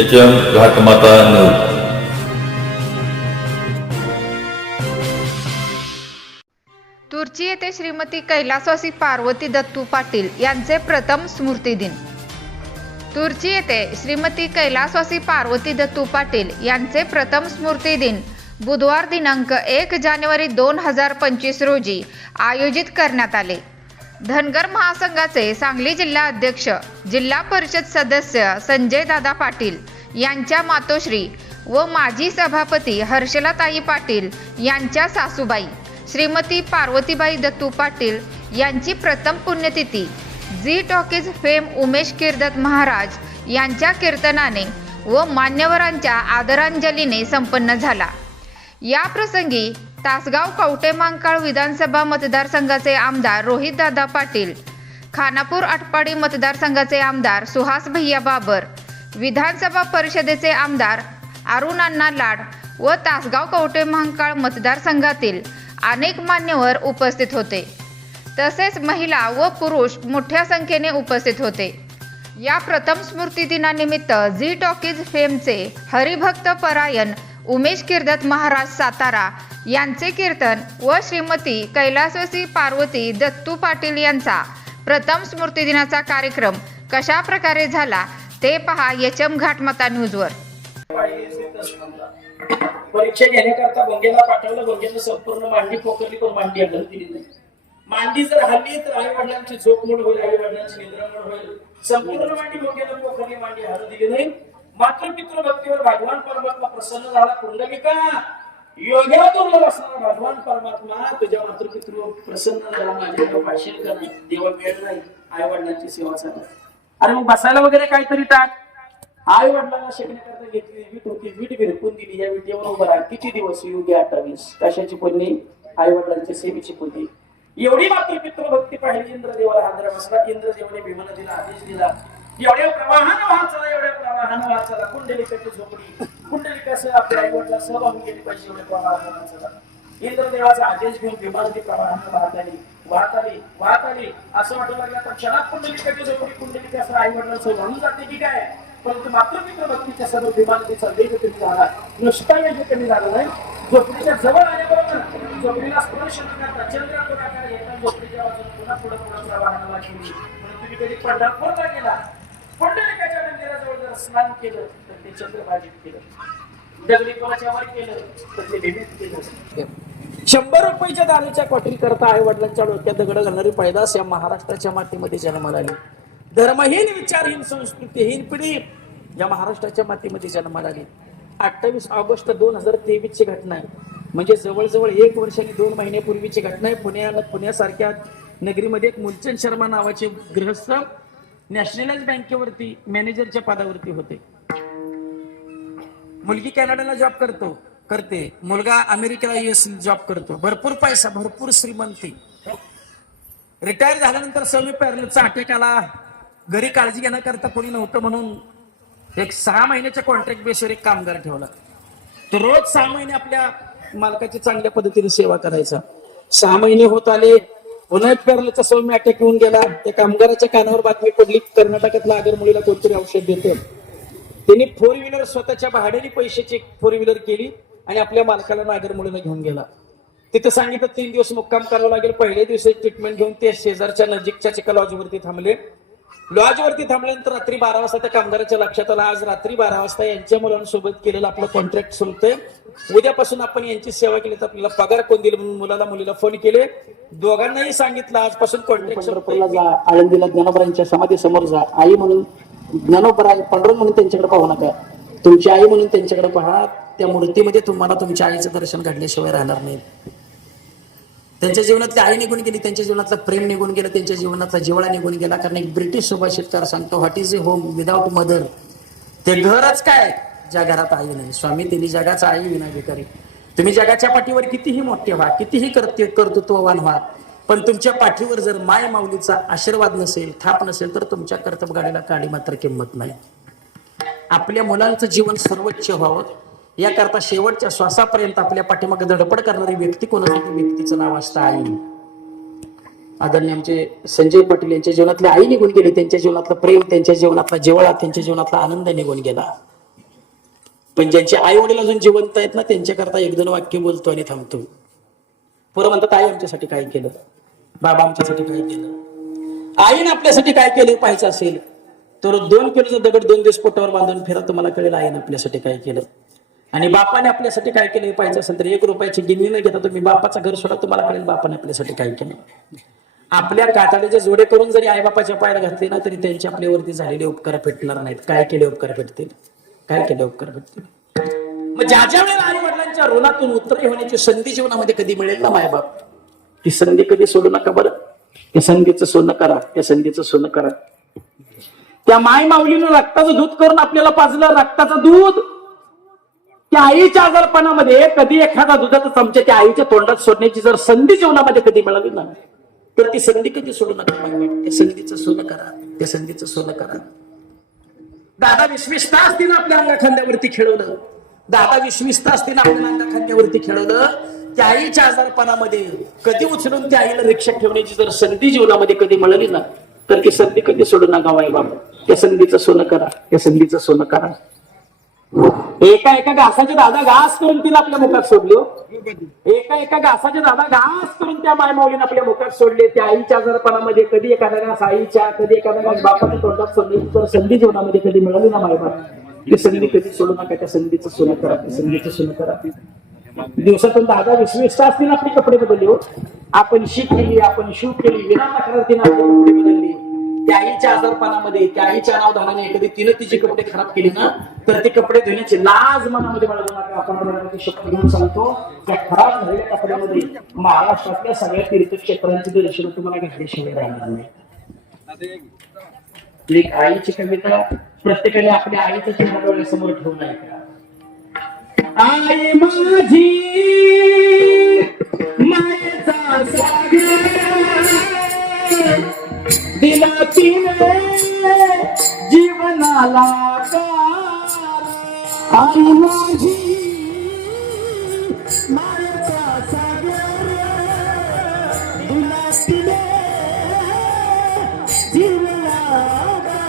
H M Ghatmata news Turchi येथे श्रीमती कैलासवासी पार्वती दत्तू पाटील यांचे प्रथम स्मृती दिन. तुर्ची येथे श्रीमती कैलासवासी पार्वती दत्तू पाटील यांचे प्रथम स्मृती दिन बुधवार दिनांक एक जानेवारी दोन हजार पंचवीस रोजी आयोजित करण्यात आले. धनगर महासंघाचे सांगली जिल्हा अध्यक्ष जिल्हा परिषद सदस्य संजय दादा पाटील यांच्या मातोश्री व माजी सभापती हर्षलाताई पाटील यांच्या सासूबाई श्रीमती पार्वतीबाई दत्तू पाटील यांची प्रथम पुण्यतिथी. झी टॉकीज फेम उमेश किर्दत महाराज यांच्या कीर्तनाने व मान्यवरांच्या आदरांजलीने संपन्न झाला. या प्रसंगी तासगाव कवटे मांकाळ विधानसभा मतदारसंघाचे आमदार रोहितदादा पाटील खानापूर आटपाडी मतदारसंघाचे आमदार सुहास भैया बाबर विधानसभा परिषदेचे आमदार अरुण लाड व तासगाव कवटे महांकाळ मतदारसंघातील अनेक मान्यवर उपस्थित होते. तसेच महिला व पुरुष मोठ्या संख्येने उपस्थित होते. या प्रथम स्मृती दिनानिमित्त झी टॉकीज फेमचे हरिभक्त परायण उमेश किर्दत महाराज सातारा यांचे कीर्तन व श्रीमती कैलासवासी पार्वती दत्तू पाटील यांचा प्रथम स्मृती दिनाचा कार्यक्रम कशा प्रकारे झाला ते पहा यचम घाटमाता न्यूजवर परीक्षा घेण्याकरता गंगेला पाठवलं गोंगेला संपूर्ण मांडी पोकरली पण मांडी हलत दिली नाही. मांडी जर हल्ली तर आई वडिलांची झोप मोड होईल आई वडिलांची निद्रामोड होईल. संपूर्ण मांडी गंगेला पोकरली मांडी हलू दिली नाही. मात्र पितृ भक्तीवर भगवान परमात्मा प्रसन्न झाला कुंडलिका! योग्या दुर्लभ असणारा भगवान परमात्मा तुझ्या मातृपितृ प्रसन्न झाला माझ्या भाषण का नाही? देवा वेळ नाही आई वडिलांची सेवा चालू अरे मग बसायला वगैरे काहीतरी टाक. आई वडिलांना शिकण्याकरता घेतली वीट होती वीट विरकून दिली या विटेवर उभा राहा. किती दिवस योग्य अठ्ठावीस? कशाची पुण्य? आई वडिलांची सेवेची पुण्य. एवढी मात्र भक्ती पाहिली इंद्रदेवाला हादरा बसला. इंद्रदेवाने भीमाला दिला आदेश दिला. एवढ्या प्रवाहानं वाहत चला एवढ्या प्रवाहानं वाहत चला कुंडलिकाची झोपडी. कुंडलिकासह आपल्या आई सहभागी केली पाहिजे एवढे प्रवाहानं चला. इंद्रदेवाचा आदेश घेऊन भीमा नदी प्रवाहानं वाहत आली. वाहत आली वाहत आली. असं वाटू लागलं आता क्षणात कुंडलिकाची झोपडी. कुंडलिकासह आई वडिलांसह वाहून जाते की काय? परंतु मातृपित्र भक्तीच्या सर्व विमानतेचा वेग कमी झाला. नुसता वेग कमी झाला नाही. झोपडीच्या जवळ आल्याबरोबर झोपडीला स्पर्श न करता चंद्र पुढाकार एका झोपडीच्या बाजूने पुन्हा पुढे पुढे प्रवाहानं केली. म्हणून तुम्ही कधी पंढरपूरला गेला. पंढरी स्नान केलं तर ते चंद्रभाजीत केलं. दगडी केलं तर ते केलं. शंभर रुपयाच्या दारूच्या कॉटरी करता आई वडिलांच्या डोक्यात दगड घालणारी पैदास या महाराष्ट्राच्या मातीमध्ये जन्माला आली. धर्महीन विचारहीन संस्कृतीहीन पिढी या महाराष्ट्राच्या मातीमध्ये जन्माला आली. अठ्ठावीस ऑगस्ट दोन हजार तेवीस ची घटना आहे. म्हणजे जवळजवळ एक वर्ष आणि दोन महिन्यापूर्वीची घटना आहे. पुण्याला पुण्यासारख्या नगरीमध्ये एक मुलचंद शर्मा नावाचे गृहस्थ नॅशनलाइज बँकेवरती मॅनेजरच्या पदावरती होते. मुलगी कॅनडाला जॉब करतो करते. मुलगा अमेरिकेला युएस जॉब करतो. भरपूर पैसा भरपूर श्रीमंती. रिटायर झाल्यानंतर समी पॅरलचा अटॅक आला घरी काळजी घेण्याकरता कोणी नव्हतं म्हणून एक सहा महिन्याच्या कॉन्ट्रॅक्ट बेसवर एक कामगार ठेवला. तो रोज सहा महिने आपल्या मालकाची चांगल्या पद्धतीने सेवा करायचा. सहा महिने होत आले उन्हाळ्यात एक सौम्य अटॅक येऊन गेला. त्या कामगाराच्या कानावर बातमी पडली कर्नाटकातल्या आगरमुलीला कोणतरी औषध देते त्यांनी फोर व्हीलर स्वतःच्या भाड्याने पैशाची फोर व्हीलर केली आणि आपल्या मालकाला नागरमुलीला घेऊन गेला. तिथं सांगितलं तीन दिवस मुक्काम करावं लागेल. पहिल्या दिवशी ट्रीटमेंट घेऊन ते शेजारच्या नजीकच्या एका लॉजवरती थांबले. लॉजवरती थांबल्यानंतर रात्री बारा वाजता त्या कामगाराच्या लक्षात आलं. आज रात्री बारा वाजता यांच्या मुलांसोबत केलेलं आपलं कॉन्ट्रॅक्ट सुरते उद्यापासून आपण यांची सेवा केली तर आपल्याला पगार कोण दिला म्हणून मुलाला मुलीला फोन केले. दोघांनाही सांगितलं आजपासून कॉन्ट्रॅक्ट जा आळंदीला ज्ञानोबरांच्या समाधी समोर जा. आई म्हणून ज्ञानोबरा पंढर म्हणून त्यांच्याकडे पाहू नका. तुमची आई म्हणून त्यांच्याकडे पहा. त्या मूर्तीमध्ये तुम्हाला तुमच्या आईचं दर्शन घडल्याशिवाय राहणार नाही. त्यांच्या जीवनातली आई निघून गेली त्यांच्या जीवनातलं प्रेम निघून गेलं त्यांच्या जीवनातला जिवळा निघून गेला. कारण एक ब्रिटिश सुभाषितकार सांगतो what is a home without mother ते घरच काय? ज्या घरात आई नाही. स्वामी तिने जगाचा आई विना भिकारी. तुम्ही जगाच्या पाठीवर कितीही मोठे व्हा कितीही कर्ते कर्तृत्ववान व्हा पण तुमच्या पाठीवर जर माय माऊलीचा आशीर्वाद नसेल थाप नसेल तर तुमच्या कर्तबगाडीला काडी मात्र किंमत नाही. आपल्या मुलांचं जीवन सर्वोच्च व्हावं. याकरता शेवटच्या श्वासापर्यंत आपल्या पाठीमागे धडपड करणारी व्यक्ती कोण असते व्यक्तीचं नाव असतं आई. आदरणीय आमचे संजय पाटील यांच्या जीवनातली आई निघून गेली त्यांच्या जीवनातलं प्रेम त्यांच्या जीवनातला जिव्हाळा त्यांच्या जीवनातला आनंद निघून गेला. पण ज्यांचे आई वडील अजून जिवंत आहेत ना त्यांच्याकरता एक दोन वाक्य बोलतो आणि थांबतो. पोरं म्हणतात आई आमच्यासाठी काय केलं? बाबा आमच्यासाठी काय केलं? आईने आपल्यासाठी काय केलं? पाहायचं असेल तर दोन किलोचा दगड दोन दिवस पोटावर बांधून फिरा तुम्हाला कळेल आईने आपल्यासाठी काय केलं. आणि बापाने आपल्यासाठी काय केलं? हे असेल तर एक रुपयाची गिनी न घेता तुम्ही बापाचा घर सोडा तुम्हाला कळेल बापाने आपल्यासाठी काय केलं. आपल्या कातडीचे जोडे करून जरी आईबापाच्या पायाला घातले ना तरी त्यांचे आपल्यावरती झालेले उपकार फेटणार नाहीत. काय केले उपकार फेटतील काय केले उपकार फेटतील मग ज्या ज्या वेळेला आई वडिलांच्या ऋणातून उत्तरे होण्याची संधी जीवनामध्ये कधी मिळेल ना मायबाप? ती संधी कधी सोडू नका बरं. त्या संधीचं सोनं करा त्या संधीचं सोनं करा. त्या माय माऊलीनं रक्ताचं दूध करून आपल्याला पाजलं रक्ताचं दूध. त्या आईच्या आजारपणामध्ये कधी एखादा दुधाचा चमचा त्या आईच्या तोंडात सोडण्याची जर संधी जीवनामध्ये कधी मिळाली ना तर ती संधी कधी सोडू नका त्या संधीचं सोनं करा. त्या संधीचं सोनं करा. दादा वीस वीस तास तिनं आपल्या अंगा खांद्यावरती खेळवलं. दादा वीस वीस तास तिनं आपल्या अंगा खांद्यावरती खेळवलं. त्या आईच्या आजारपणामध्ये कधी उचलून त्या आईला रिक्षा ठेवण्याची जर संधी जीवनामध्ये कधी मिळाली ना तर ती संधी कधी सोडू नका वाई बाबा. त्या संधीचं सोनं करा. त्या संधीचं सोनं करा. एका एका घासाचे दादा घास करून तिला आपल्या मुखात सोडले हो. एका एका घासाचे दादा घास करून त्या मायमाऊलीने आपल्या मुखात सोडले. त्या आईच्या जरपणामध्ये कधी एखाद्या घास आईच्या कधी एखाद्या घास बापाच्या तोंडात संधी तर संधी जीवनामध्ये कधी मिळाली ना मायबाप ती संधी कधी सोडू नका त्या संधीचं सोनं करा संधीचं सोनं करा. दिवसातून दहा वीस वीस तास तिने आपले कपडे बदलले हो. आपण शी केली आपण शिव केली विना तक्रार तिने आईच्या आजारपणामध्ये त्या आईच्या अनावधानाने कधी तिनं तिचे कपडे खराब केले ना तर ते कपडे धुण्याची लाज मनामध्ये बाळगू आपण शब्द घेऊन सांगतो त्या खराब झालेल्या कपड्यामध्ये महाराष्ट्रातल्या सगळ्या तीर्थक्षेत्रांचे दर्शन तुम्हाला घातल्याशिवाय राहणार नाही. एक आईची कविता प्रत्येकाने आपल्या आईचं चेहरा समोर ठेवून आहे आई माझी मायेचा सागर दिला तिने जीवनाला आणि माझी मायेचा सागर दिला तिने जीवनाला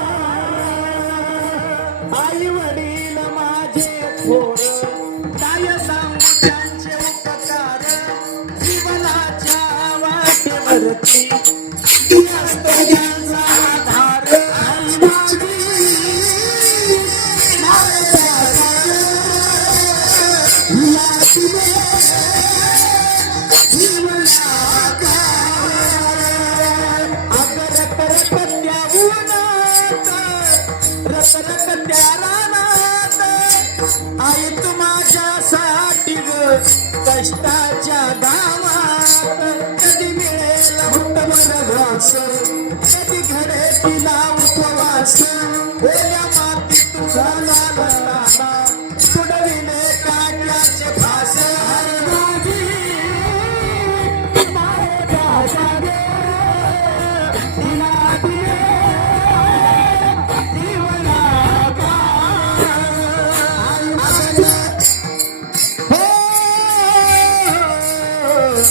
आई वडील माझे थोर काय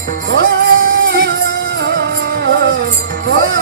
हो, हो.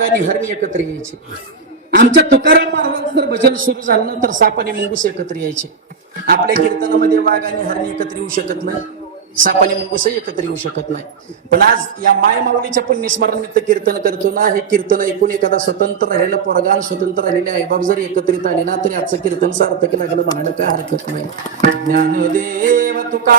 वाघ आणि हरणी एकत्र यायचे. आमच्या तुकाराम महाराजांचं जर भजन सुरू झालं ना तर साप आणि मुंगूस एकत्र यायचे. आपल्या कीर्तनामध्ये वाघ आणि हरणी एकत्र येऊ शकत नाही साप आणि मुंगूसही एकत्र येऊ शकत नाही. पण आज या माय माऊलीच्या पुण्यस्मरणानिमित्त कीर्तन करतो ना हे कीर्तन ऐकून एखादा स्वतंत्र राहिलेला पोरगान स्वतंत्र राहिलेले आईबाप जर एकत्रित आले ना तरी आजचं कीर्तन सार्थक लागलं म्हणायला काय हरकत नाही. ज्ञानदेव तुका.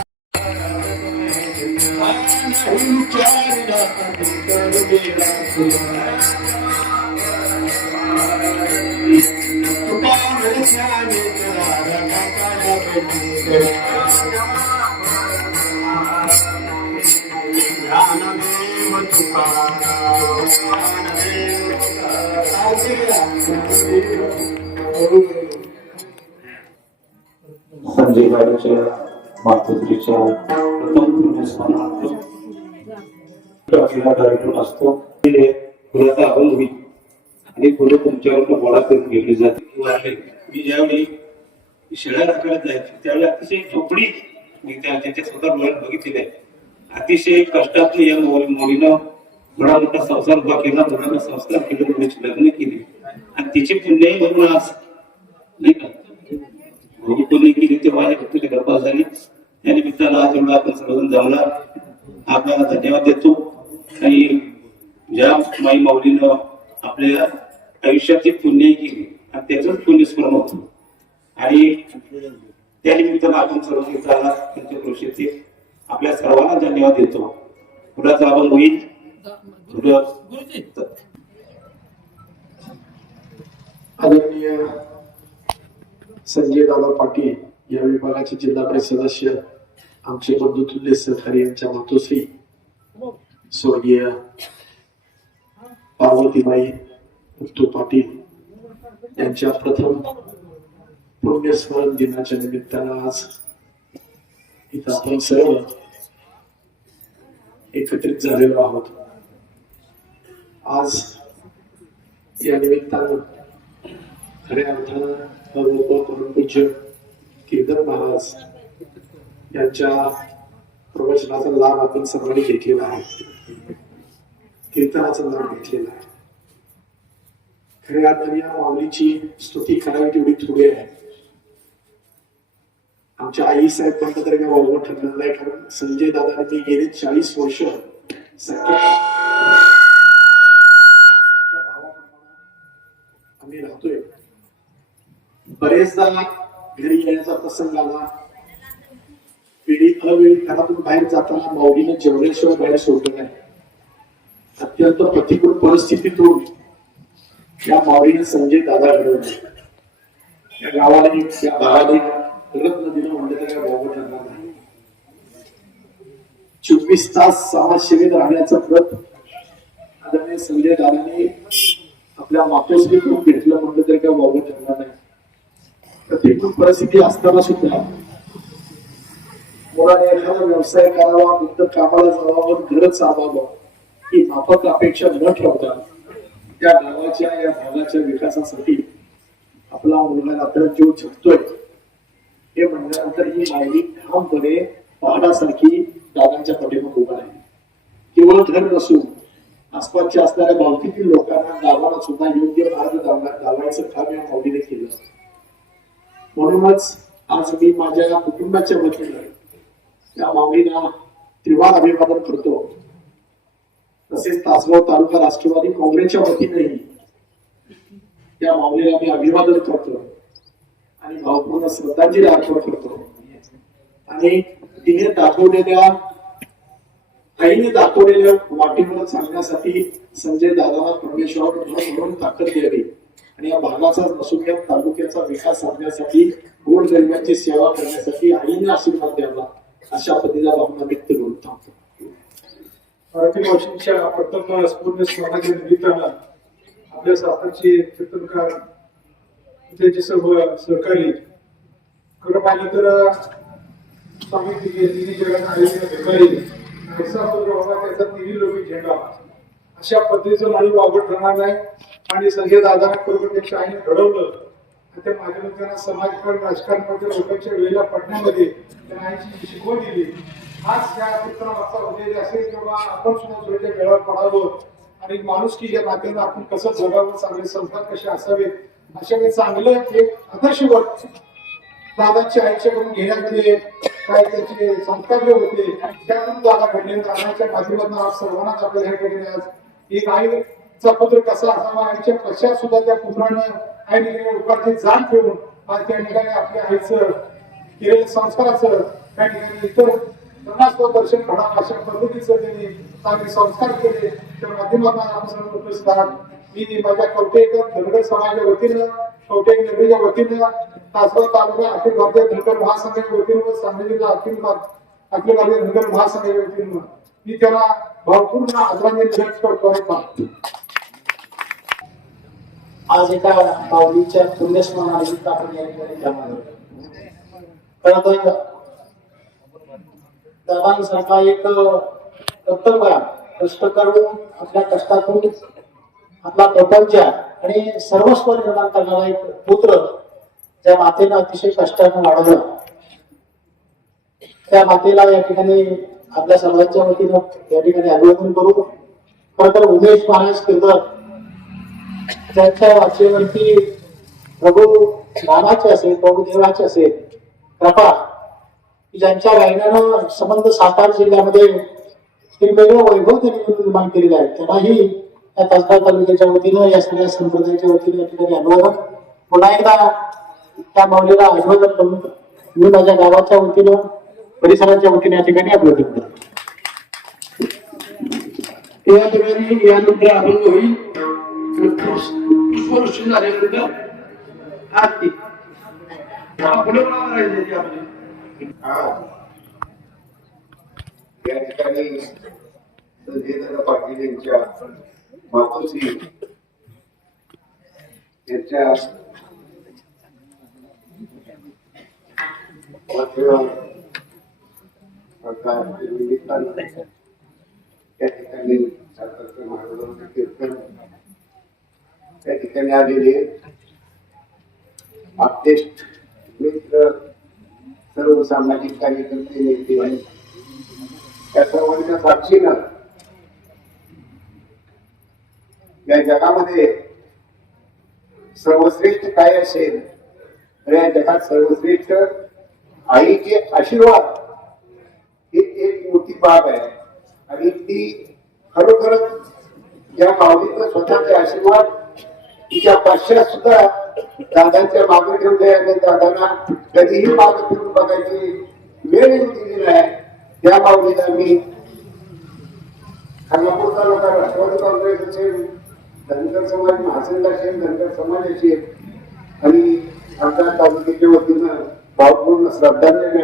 तुकाराम मातोश्रीच्या कार्यक्रम असतो. अभंग होईल आणि तुमच्यावर गोळा करून घेतली जाते. मी ज्यावेळी शेळ्या राखायला जायची त्यावेळी अतिशय झोपडी मी त्या त्यांच्या स्वतः डोळ्यात बघितलेली आहे. अतिशय कष्टातली या मुलीनं थोडा मोठा संसार उभा केला मुलांना संस्कार केले मुलीची लग्न केली. आणि तिचे पुण्यही म्हणून आज नाही का? गुरुकुलने केली तेव्हा एक तुझी गरबा झाली त्या निमित्तानं आज एवढा आपण सर्वजण जमला आपल्याला धन्यवाद. देतो आणि ज्या माई माऊलीनं आपल्या आयुष्याची पुण्य केली आणि त्याचंच पुण्यस्मरण होतं आणि त्या निमित्तानं आपण सर्व घेताना त्यांच्या कृषीचे आपल्या सर्वांना धन्यवाद देतो पुढाचा आपण होईल पुढं आदरणीय संजय दादा पाटील या विभागाचे जिल्हा परिषद सदस्य आमचे बंधुतुल्य सहकारी यांच्या मातोश्री स्वर्गीय पार्वतीबाई उत्तू पाटील यांच्या प्रथम पुण्यस्मरण दिनाच्या निमित्तानं आज इथं आपण सर्व एकत्रित झालेलो आहोत. आज या निमित्तानं खऱ्या अर्थानं पूज्य परमपूज्य केदार महाराज यांच्या प्रवचनाचा लाभ आपण सर्वांनी घेतलेला आहे. कीर्तनाचा लाभ घेतलेला आहे. खऱ्या अर्थाने या माऊलीची स्तुती करावी तेवढी थोडी आहे. आमच्या आई साहेब म्हणतात तर वावगं ठरलेलं आहे कारण संजय दादांनी गेले चाळीस वर्ष सख्या बरेचदा घरी येण्याचा प्रसंग आला. वेळी अवेळी घरातून बाहेर जाताना माऊलीने जेवल्याशिवाय बाहेर सोडलं नाही. अत्यंत प्रतिकूल परिस्थितीतून या माऊलीने संजय दादा घडवले. या गावाने या भागाने रत्न दिलं म्हणलं तर काय ठरणार नाही. चोवीस तास समाजसेवेत राहण्याचं व्रत आदरणीय संजय दादाने आपल्या मातोश्रीकडून घेतलं म्हणलं तरी काय वावं ठरणार नाही. प्रतिकूल परिस्थिती असताना सुद्धा मुलाने एखादा व्यवसाय करावा नंतर कामाला जावावं घर चालवावं ही माफक अपेक्षा न ठेवता त्या गावाच्या या भागाच्या विकासासाठी आपला मुलगा रात्र जीव झटतोय हे म्हणल्यानंतर ही माहिती ठामपणे पहाडासारखी दादांच्या पाठीमागे उभा आहे केवळ घर नसून आसपासच्या असणाऱ्या भावकीतील लोकांना गावाला सुद्धा योग्य मार्ग दावला- दावायचं काम या माऊलीने केलं. म्हणूनच आज मी माझ्या कुटुंबाच्या वतीनं या माऊलीला त्रिवार अभिवादन करतो. तसेच तासगाव तालुका राष्ट्रवादी काँग्रेसच्या वतीनेही त्या माऊलीला मी अभिवादन करतो आणि भावपूर्ण श्रद्धांजली अर्पण करतो. आणि तिने दाखवलेल्या आईने दाखवलेल्या वाटेवर सांगण्यासाठी संजय दादाला परमेश्वर म्हणून ताकद द्यावी. आणि या भागाचा नसून या तालुक्याचा विकास साधण्यासाठी गोड गरिबांची सेवा करण्यासाठी आईने आशीर्वाद द्यावा अशा पद्धतीचा भावना व्यक्त करून थांबतो. मराठी भाषेच्या प्रथम स्फूर्ती स्मरणाच्या निमित्तानं आपल्या शासनाचे कीर्तनकार त्याचे सर्व सहकारी खरं पाहिलं तर स्वामी तिन्ही जगात आलेले भिकारी त्याचा तिन्ही लोक झेंडा. अशा पद्धतीचं माणूस वावड राहणार नाही. आणि संजय दादा प्रत्यक्ष आईने घडवलं ते त्या लोकांना समाजकारण राजकारणामध्ये लोकांच्या वेळेला पडण्यामध्ये त्यांना आईची शिकवण दिली आज या चित्रमागचा उद्देश असेल किंवा आपण सुद्धा थोड्या वेळावर पडावं. आणि माणूस की या नात्यानं आपण कसं जगावं चांगले संस्कार कसे असावेत अशा काही चांगलं एक आदर्श दादाच्या आईच्याकडून करून आले काय त्याचे संस्कार जे होते त्यातून दादा घडले दादाच्या माध्यमातून आज सर्वांनाच आपल्याला हे ठिकाणी आज एक आईचा पुत्र कसा असावा आईच्या कशा सुद्धा त्या पुत्रानं आई ठिकाणी उपकारची जाण ठेवून आज त्या ठिकाणी आपल्या आईचं केलेल्या संस्काराचं त्या ठिकाणी इतर सर्वांचं दर्शन घडावं अशा पद्धतीचं त्यांनी चांगले संस्कार केले. त्या माध्यमातून आपण सर्व उपस्थित आहात. मी माझ्या कवटेकर धनगर समाजाच्या वतीनं कवटेक नगरीच्या वतीनं तासगाव तालुका अखिल भारतीय धनगर महासंघाच्या वतीनं व सांगली जिल्हा अखिल अखिल भारतीय धनगर महासंघाच्या वतीनं मी त्याला भरपूर आदरांजली व्यक्त करतो आणि पाहतो आज एका पावलीच्या पुण्यस्मरणानिमित्त आपण या ठिकाणी जमा झालो. खरं तर दादांसारखा एक कर्तव्य कष्ट करून आपल्या कष्टातून आपला प्रपंच आणि सर्वस्व निर्माण करणारा एक पुत्र ज्या मातेनं अतिशय कष्टानं वाढवलं त्या मातेला या ठिकाणी आपल्या समाजाच्या वतीनं या ठिकाणी अभिवादन करू. खरं तर उमेश महाराज किर्दर. त्यांच्या वाचेवरती प्रभू रामाचे असेल प्रभू देवाचे असेल कृपा. ज्यांच्या गायनानं संबंध सातारा जिल्ह्यामध्ये वेगळं वैभव त्यांनी निर्माण केलेलं आहे त्यांनाही या तासगाव तालुक्याच्या वतीनं या सगळ्या संप्रदायाच्या वतीनं या ठिकाणी अभिवादन. पुन्हा एकदा त्या माऊलीला अभिवादन करून मी माझ्या गावाच्या वतीनं परिसराच्या वतीने या ठिकाणी अभिवादन करतो या ठिकाणी यानंतर अभंग होईल पुष्पवृष्टी झाल्यानंतर आरती हा, पुढे पुढे राहिली त्याची आपली या ठिकाणी संजयदादा पाटील यांच्या मातोश्री यांच्या वाढदिवस प्रकारच्या निमित्तानं त्या ठिकाणी सातारचं महाराजांचं कीर्तन त्या ठिकाणी आलेले आपतेष्ट मित्र सर्व सामाजिक कार्यकर्ते नेते त्या सर्वांच्या साक्षीनं या जगामध्ये सर्वश्रेष्ठ काय असेल? तर या जगात सर्वश्रेष्ठ आईचे आशीर्वाद. ती बाब आहे. आणि ती खरोखरच या माऊलीचा स्वतःचे आशीर्वाद तिच्या पश्चात सुद्धा दादांच्या मागे ठेवले आणि दादांना कधीही मागे फिरून बघायची वेळ येऊ दिली नाही. त्या माऊलीला मी खानापूर तालुका राष्ट्रवादी काँग्रेस असेल धनगर समाज महासंघ असेल धनगर समाज असेल. आणि आमच्या तालुक्याच्या वतीनं भावपूर्ण श्रद्धांजली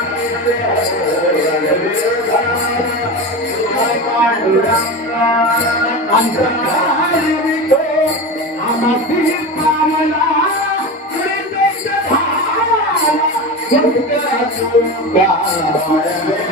I'm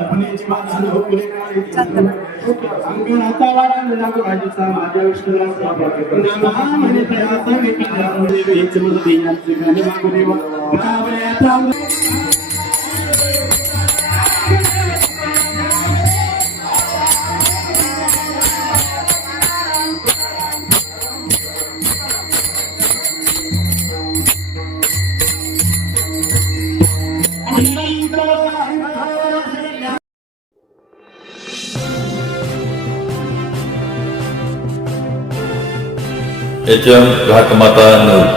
पुण्याची माणसं पुणे अंगण आता वाढायला लागू राजेचा माझ्या विष्णूला म्हणे तयाचा विकास देवी हिच मला देण्याचे गाणे मागू देवा याच्या घाटमाता नऊ